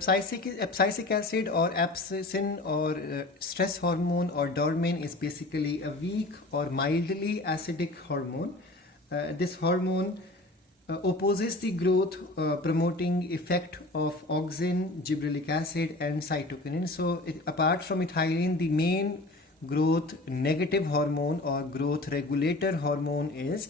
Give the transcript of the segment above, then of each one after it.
Abscisic acid or abscin or stress hormone or dormin is basically a weak or mildly acidic hormone. This hormone opposes the growth promoting effect of auxin, gibberellic acid and cytokinin. So apart from ethylene, the main growth negative hormone or growth regulator hormone is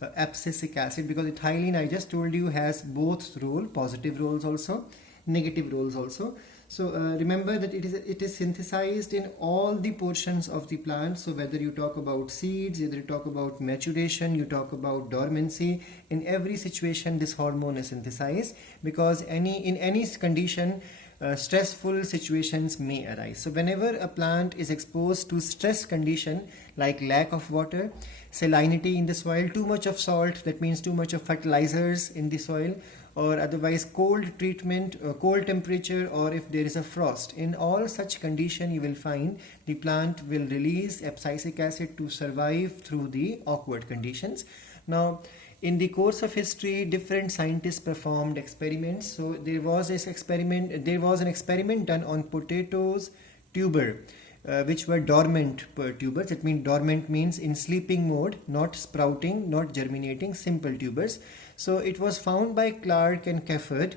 abscisic acid, because ethylene, I just told you, has both role, positive roles also, negative roles also. So remember that it is synthesized in all the portions of the plant. So whether you talk about seeds, whether you talk about maturation, you talk about dormancy, in every situation this hormone is synthesized, because in any condition stressful situations may arise. So whenever a plant is exposed to stress condition like lack of water, salinity in the soil, too much of salt, that means too much of fertilizers in the soil, or otherwise cold treatment, cold temperature, or if there is a frost, in all such condition you will find the plant will release abscisic acid to survive through the awkward conditions. Now in the course of history, different scientists performed experiments. So there was an experiment done on potatoes tuber, which were dormant tubers. It means dormant means in sleeping mode, not sprouting, not germinating, simple tubers. So it was found by Clark and Cafford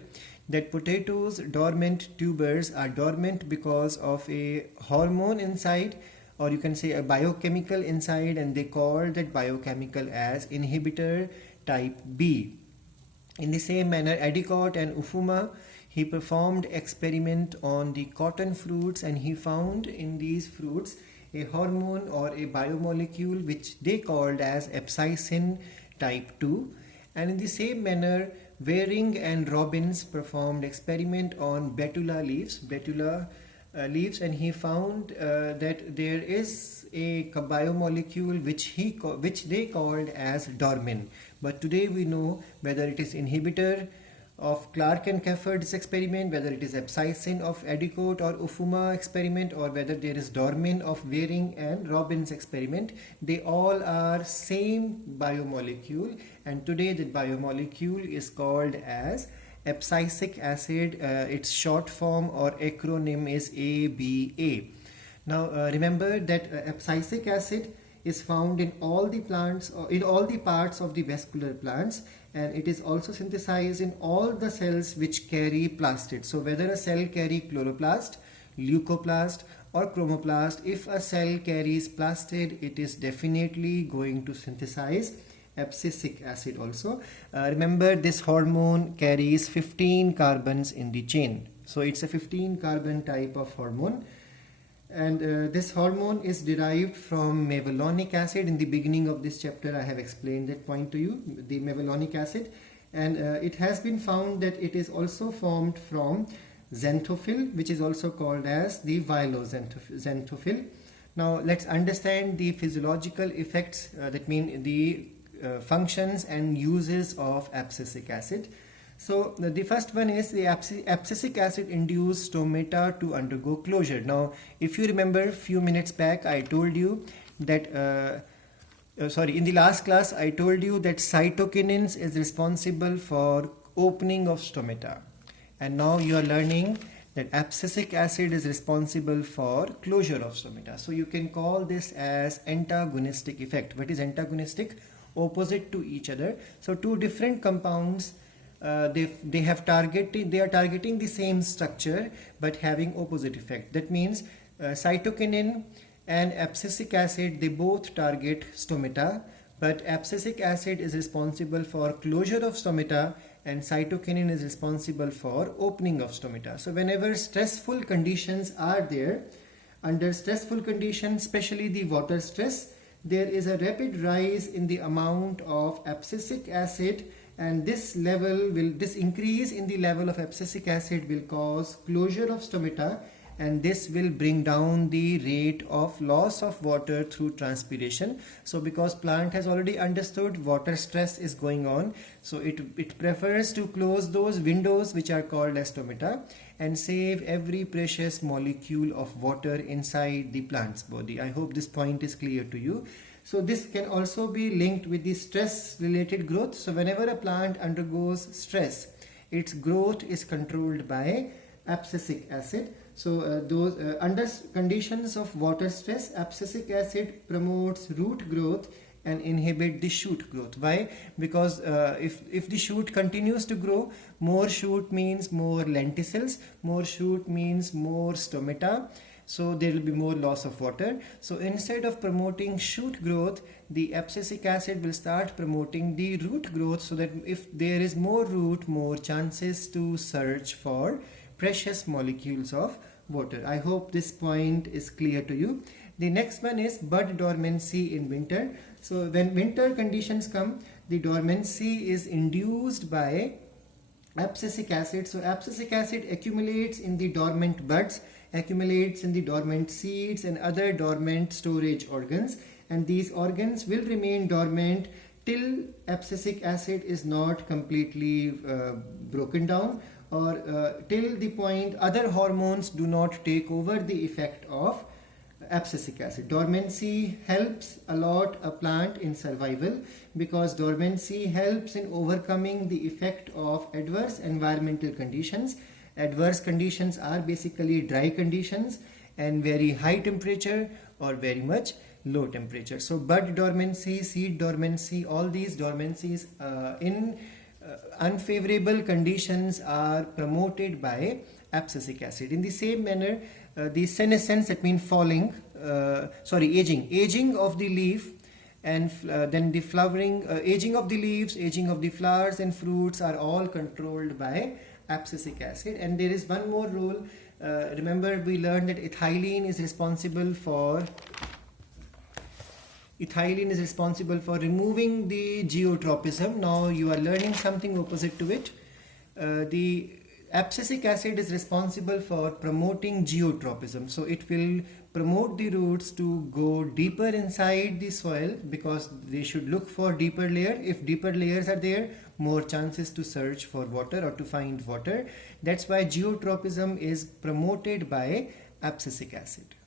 that potatoes dormant tubers are dormant because of a hormone inside, or you can say a biochemical inside, and they called that biochemical as inhibitor type B. In the same manner, Endicott and Ufuma, he performed experiment on the cotton fruits, and he found in these fruits a hormone or a biomolecule which they called as abscicin type 2. And in the same manner, Waring and Robbins performed experiment on betula leaves, and he found that there is a biomolecule which they called as dormin. But today we know whether it is inhibitor of Clark and Cafford's experiment, whether it is abscicin of Endicott or Ufuma experiment, or whether there is dormin of Waring and Robbins experiment. They all are same biomolecule, and today the biomolecule is called as abscisic acid. Its short form or acronym is ABA. Now remember that abscisic acid is found in all the plants, or in all the parts of the vascular plants, and it is also synthesized in all the cells which carry plastid. So whether a cell carry chloroplast, leucoplast or chromoplast, if a cell carries plastid, it is definitely going to synthesize abscisic acid also. Remember, this hormone carries 15 carbons in the chain. So it's a 15 carbon type of hormone. And this hormone is derived from mevalonic acid. In the beginning of this chapter I have explained that point to you, the mevalonic acid. And it has been found that it is also formed from xanthophyll, which is also called as the vioxanthophyll. Now let's understand the physiological effects, that mean the functions and uses of abscisic acid. So the first one is the abscisic acid induced stomata to undergo closure. Now if you remember few minutes back I told you that in the last class I told you that cytokinins is responsible for opening of stomata, and now you are learning that abscisic acid is responsible for closure of stomata. So you can call this as antagonistic effect. What is antagonistic? Opposite to each other. So two different compounds, they are targeting the same structure but having opposite effect. That means cytokinin and abscisic acid, they both target stomata, but abscisic acid is responsible for closure of stomata and cytokinin is responsible for opening of stomata. So whenever stressful conditions are there, under stressful conditions, especially the water stress, there is a rapid rise in the amount of abscisic acid, and this increase in the level of abscisic acid will cause closure of stomata, and this will bring down the rate of loss of water through transpiration. So because plant has already understood water stress is going on, so it prefers to close those windows which are called as stomata and save every precious molecule of water inside the plant's body. I hope this point is clear to you. So this can also be linked with the stress related growth. So whenever a plant undergoes stress, its growth is controlled by abscisic acid. So under conditions of water stress, abscisic acid promotes root growth and inhibit the shoot growth. Why? Because if the shoot continues to grow, more shoot means more lenticels, more shoot means more stomata, so there will be more loss of water. So instead of promoting shoot growth, the abscisic acid will start promoting the root growth, so that if there is more root, more chances to search for precious molecules of water. I hope this point is clear to you. The next one is bud dormancy in winter. So when winter conditions come, the dormancy is induced by abscisic acid. So abscisic acid accumulates in the dormant buds, accumulates in the dormant seeds and other dormant storage organs, and these organs will remain dormant till abscisic acid is not completely broken down, or till the point other hormones do not take over the effect of abscisic acid. Dormancy helps a lot a plant in survival, because dormancy helps in overcoming the effect of adverse environmental conditions. Adverse conditions are basically dry conditions and very high temperature or very much low temperature. So bud dormancy, seed dormancy, all these dormancies in unfavorable conditions are promoted by abscisic acid. In the same manner, the senescence, that means falling, aging of the leaf, and then the flowering, aging of the leaves, aging of the flowers and fruits are all controlled by abscisic acid. And there is one more role. Remember, we learned that ethylene is responsible for removing the geotropism. Now you are learning something opposite to it. The abscisic acid is responsible for promoting geotropism. So it will promote the roots to go deeper inside the soil, because they should look for deeper layer. If deeper layers are there, more chances to search for water or to find water. That's why geotropism is promoted by abscisic acid.